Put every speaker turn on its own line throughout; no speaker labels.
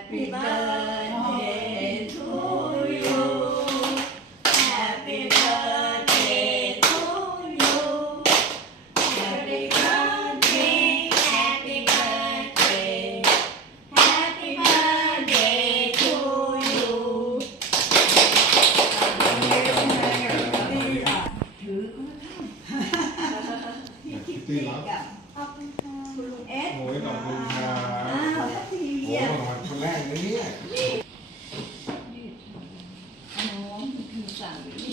Happy birthday to you Happy birthday to you Happy birthday Happy birthday Happy birthday to you ถือพี่คิดดีกับคุณลุงเอส
โอ้ยขอบคุณครับ
อ้าวแฮปปี้นิว
โอ้
เยียร์
รางวัลคนแรกนะเนี่ย
น้องคือสั่งนี่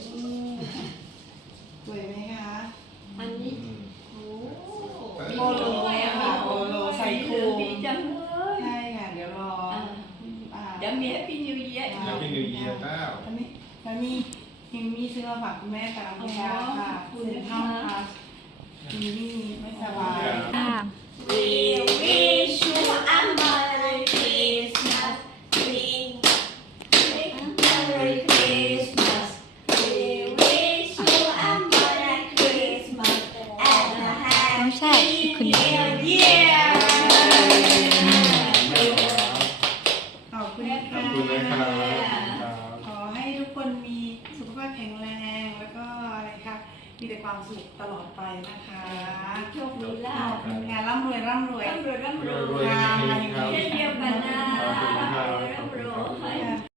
สวยไหมคะ
อันนี้
อืม
โอ้
โปโลค่ะโปโลใส่คลุม
ดีจังเลย
ใช่ค่ะเดี๋ยวรอ
เดี๋ยวมีแฮปปี้นิวเยียร์
แล้วพี่นิวเยียร์เต้า
อันนี้แล้วนี่ฮิมมี่ซื้อมาฝากคุณแม่กับน้องแพรค่ะเซ็นทรัลพาสฮิมมี่ไม่สบาย
We wish you a Merry Christmas Merry Christmas We wish you a Merry Christmas and a
ไม่ใช่
Happy
คุณ
New Year
ขอบคุณ
ขอบคุณนะครับ
ขอให้ทุกคนมีสุขภาพแข็งแรงแล้วก็อะไรคะมีแต่ความสุขตลอดไปนะคะ
โชคดีลาภ
งานร่ำรวยร่ำรวย
ร่ำรวยร่ำร
รวย
วย
ๆจริงๆครับ
เช่นเดียวกันนะ
ขอบคุณครับ
ร่ำรวย